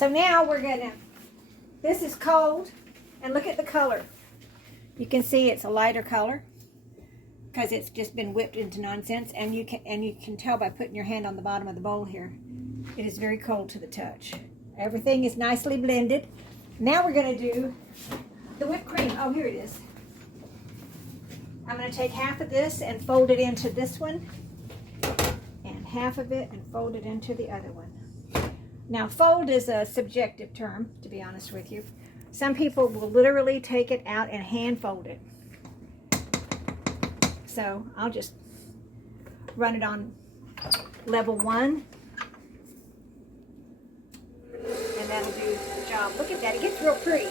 So now we're gonna, this is cold, and look at the color. You can see it's a lighter color because it's just been whipped into nonsense, and you can tell by putting your hand on the bottom of the bowl here. It is very cold to the touch. Everything is nicely blended. Now we're gonna do the whipped cream. Oh, here it is. I'm gonna take half of this and fold it into this one, and half of it and fold it into the other one. Now, fold is a subjective term, to be honest with you. Some people will literally take it out and hand fold it. So I'll just run it on level 1. And that'll do the job. Look at that, it gets real pretty.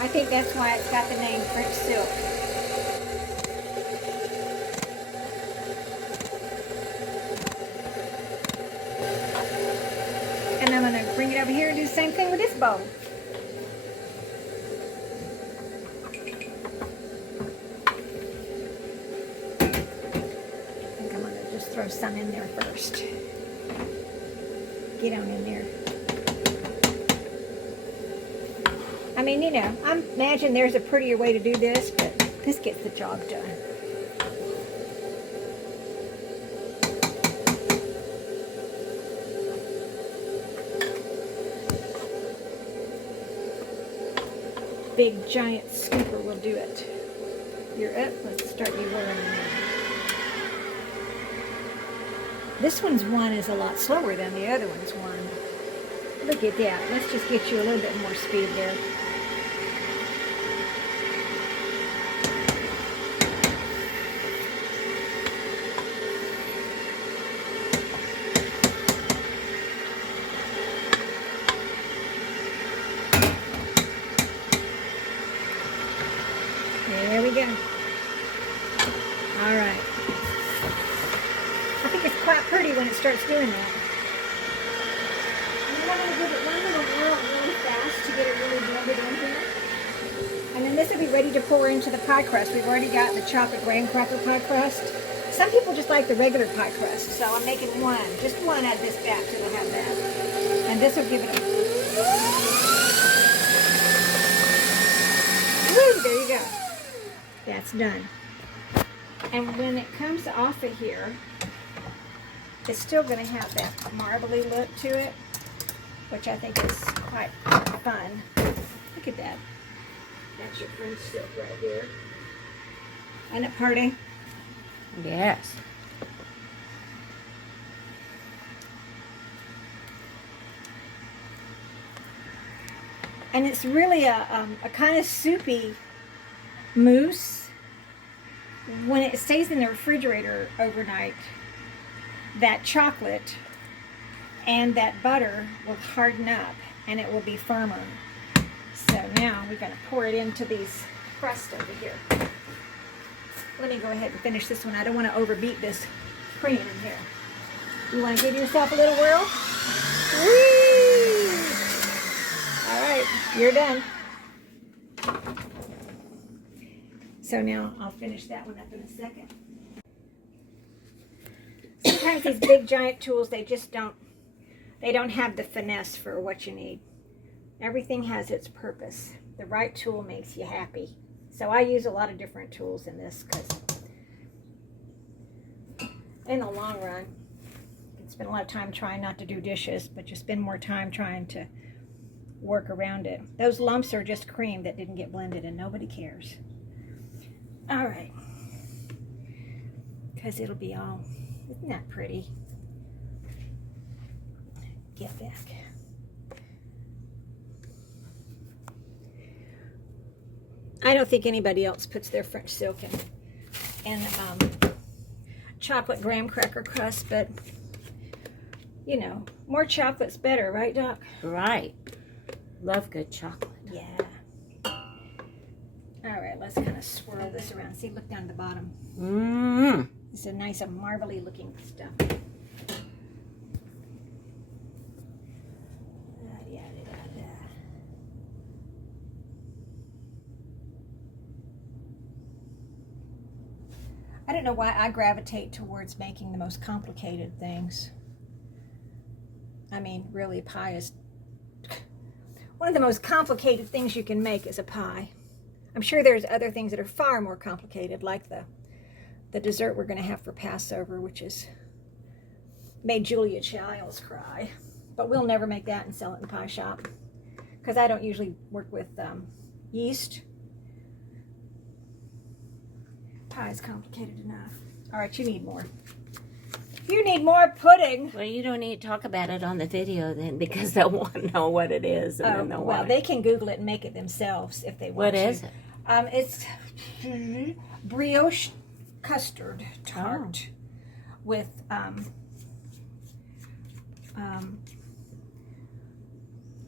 I think that's why it's got the name French silk. And I'm going to bring it over here and do the same thing with this bowl. I think I'm going to just throw some in there first. Get on in there. I mean, you know, I imagine there's a prettier way to do this, but this gets the job done. Big giant scooper will do it. You're up. Let's start you whirling now. This one's one is a lot slower than the other one's one. Look at that. Let's just get you a little bit more speed there. There we go. All right. I think it's quite pretty when it starts doing that. I'm going to give it one little whirl really fast to get it really blended in here. And then this will be ready to pour into the pie crust. We've already got the chocolate graham cracker pie crust. Some people just like the regular pie crust, so I'm making one. Just one out of this batch so we'll have that. And this will give it a... Woo! There you go. That's done. And when it comes off of here, it's still going to have that marbly look to it, which I think is quite fun. Look at that. That's your French silk right there. Isn't it pretty? Yes. And it's really a kind of soupy mousse. When it stays in the refrigerator overnight, that chocolate and that butter will harden up and it will be firmer. So now we're going to pour it into these crusts over here. Let me go ahead and finish this one. I don't want to overbeat this cream in here. You want to give yourself a little whirl? Whee! All right, you're done. So now I'll finish that one up in a second. Sometimes these big giant tools, they don't have the finesse for what you need. Everything has its purpose. The right tool makes you happy. So I use a lot of different tools in this because in the long run, you can spend a lot of time trying not to do dishes, but you spend more time trying to work around it. Those lumps are just cream that didn't get blended and nobody cares. All right, because it'll be all, isn't that pretty? Get back. I don't think anybody else puts their French silk in chocolate graham cracker crust, but you know, more chocolate's better, right, Doc? Right. Love good chocolate. Yeah. All right, let's kind of swirl this around. See, look down at the bottom. Mmm. It's a nice, marbly looking stuff. I don't know why I gravitate towards making the most complicated things. I mean, really, pie is one of the most complicated things you can make is a pie. I'm sure there's other things that are far more complicated, like the dessert we're going to have for Passover, which is made Julia Childs cry. But we'll never make that and sell it in the pie shop because I don't usually work with yeast. Pie is complicated enough. All right, you need more. You need more pudding. Well, you don't need to talk about it on the video then, because they'll want to know what it is, and then they'll well, want they can Google it and make it themselves if they want What to. is it? It's brioche custard tart with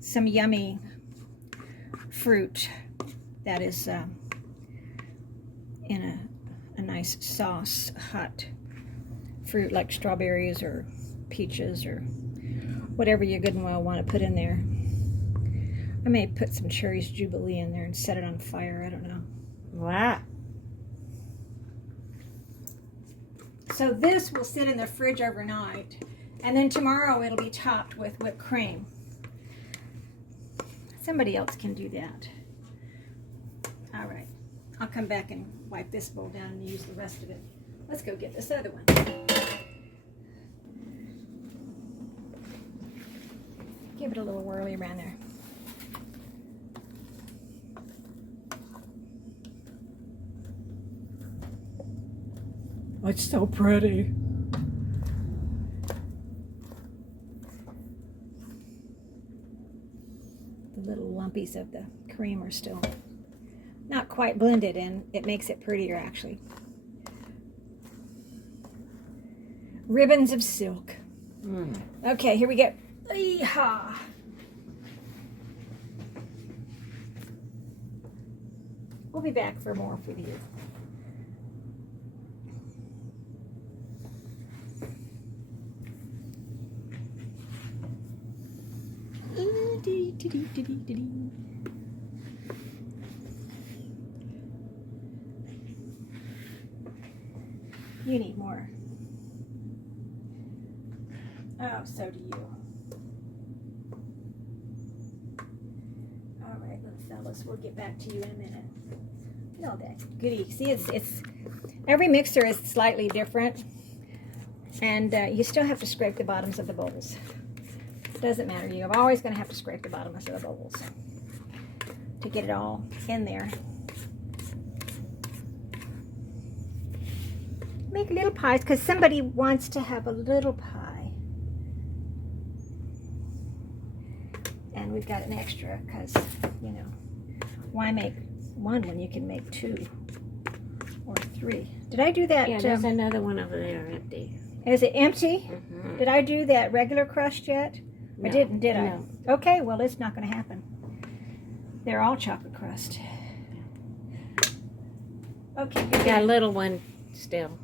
some yummy fruit that is in a nice sauce, hot fruit like strawberries or peaches or whatever you good and well want to put in there. I may put some cherries Jubilee in there and set it on fire. I don't know. Wow. So this will sit in the fridge overnight, and then tomorrow it'll be topped with whipped cream. Somebody else can do that. All right. I'll come back and wipe this bowl down and use the rest of it. Let's go get this other one. Give it a little whirly around there. It's so pretty. The little lumpies of the cream are still not quite blended, and it makes it prettier actually. Ribbons of silk. Okay, here we go. Yeehaw. We'll be back for more for you. You need more. Oh, so do you. All right, little fellas, we'll get back to you in a minute. Look at all that goody. See, it's every mixer is slightly different, and you still have to scrape the bottoms of the bowls. It doesn't matter. You're always going to have to scrape the bottoms of the bowls to get it all in there. Make little pies because somebody wants to have a little pie. And we've got an extra because, you know, why make one when you can make two or three? Did I do that? Yeah, there's another one over there empty. Is it empty? Mm-hmm. Did I do that regular crust yet? No, I didn't, did I? no. Okay, well, it's not going to happen. They're all chocolate crust. Okay. Good. Got a little one still.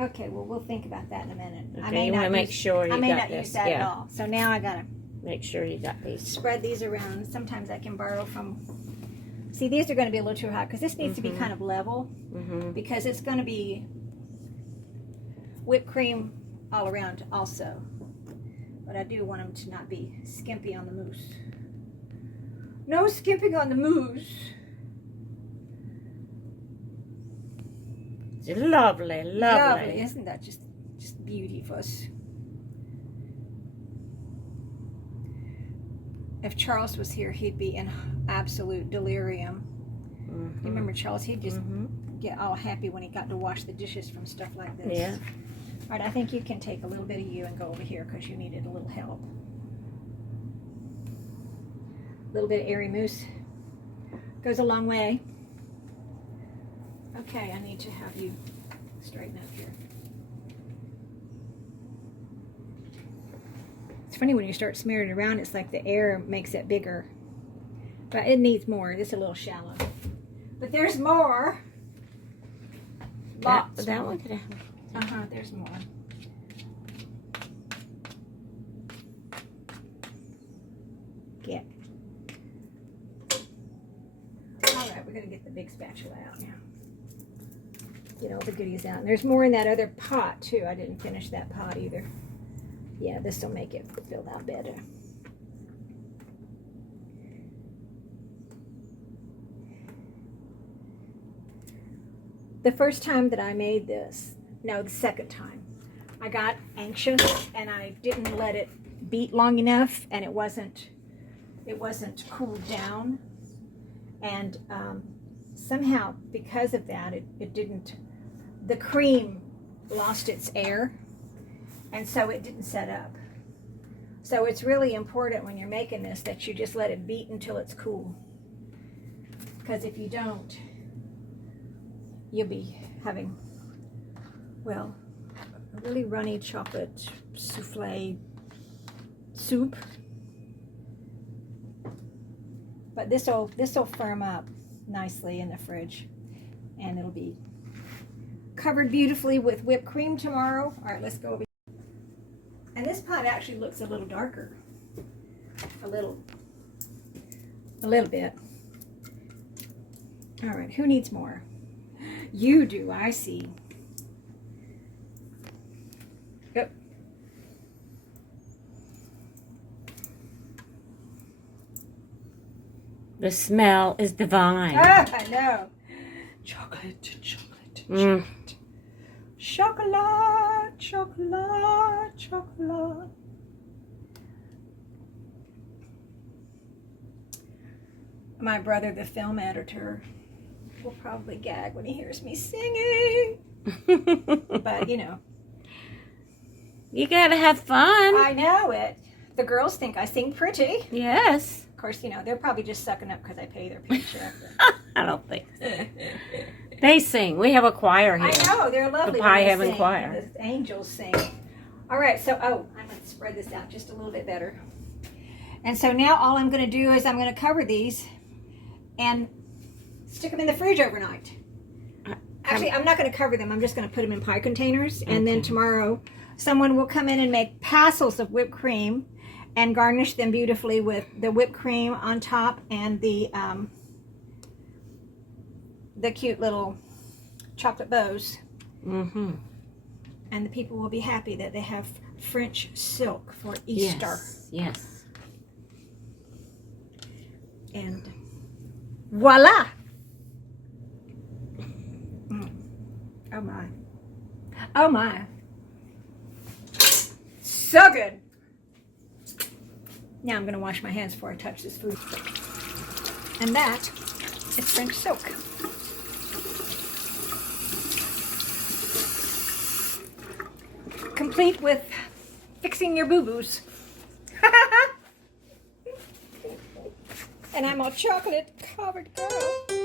Okay, well, we'll think about that in a minute. Okay, you want to make sure you I may got not this. use that at Yeah, all. So now I got to make sure you got these. spread these around. Sometimes I can borrow from... See, these are going to be a little too hot because this needs to be kind of level because it's going to be whipped cream all around also. But I do want them to not be skimpy on the mousse. No skimping on the mousse. It's lovely, lovely. Isn't that just beautiful? If Charles was here, he'd be in absolute delirium. You remember Charles? He'd just get all happy when he got to wash the dishes from stuff like this. Yeah. All right, I think you can take a little bit of you and go over here because you needed a little help. A little bit of airy mousse goes a long way. Okay, I need to have you straighten up here. It's funny when you start smearing it around, it's like the air makes it bigger. But it needs more. It's a little shallow. But there's more. Lots. That one could have. There's more. Get. Alright, we're going to get the big spatula out now. Get all the goodies out. And there's more in that other pot, too. I didn't finish that pot either. Yeah, this will make it fill out better. The first time that I made this, no, the second time, I got anxious and I didn't let it beat long enough, and it wasn't cooled down, and somehow because of that it didn't, the cream lost its air, and so it didn't set up. So it's really important when you're making this that you just let it beat until it's cool, because if you don't, you'll be having, well, a really runny chocolate souffle soup. But this'll firm up nicely in the fridge, and it'll be covered beautifully with whipped cream tomorrow. All right, let's go over here. And this pot actually looks a little darker, a little bit. All right, who needs more? You do, I see. Yep. The smell is divine. Ah, I know. Chocolate, chocolate, Mm. chocolate. Chocolate, chocolate, chocolate. My brother, the film editor, will probably gag when he hears me singing. But, you know. You gotta have fun. I know it. The girls think I sing pretty. Yes. Of course, you know, they're probably just sucking up because I pay their paycheck. I don't think so. They sing. We have a choir here. I know, they're lovely. The when Pie they Heaven sing. Choir. The angels sing. All right, so, I'm going to spread this out just a little bit better. And so now all I'm going to do is I'm going to cover these and stick them in the fridge overnight. Actually, I'm not going to cover them. I'm just going to put them in pie containers. And then tomorrow, someone will come in and make passels of whipped cream and garnish them beautifully with the whipped cream on top and the cute little chocolate bows. Mm-hmm. And the people will be happy that they have French silk for Easter. Yes. Yes. And voila! Oh my. Oh my. So good. Now I'm going to wash my hands before I touch this food. And that is French silk. Complete with fixing your boo-boos. And I'm a chocolate covered girl.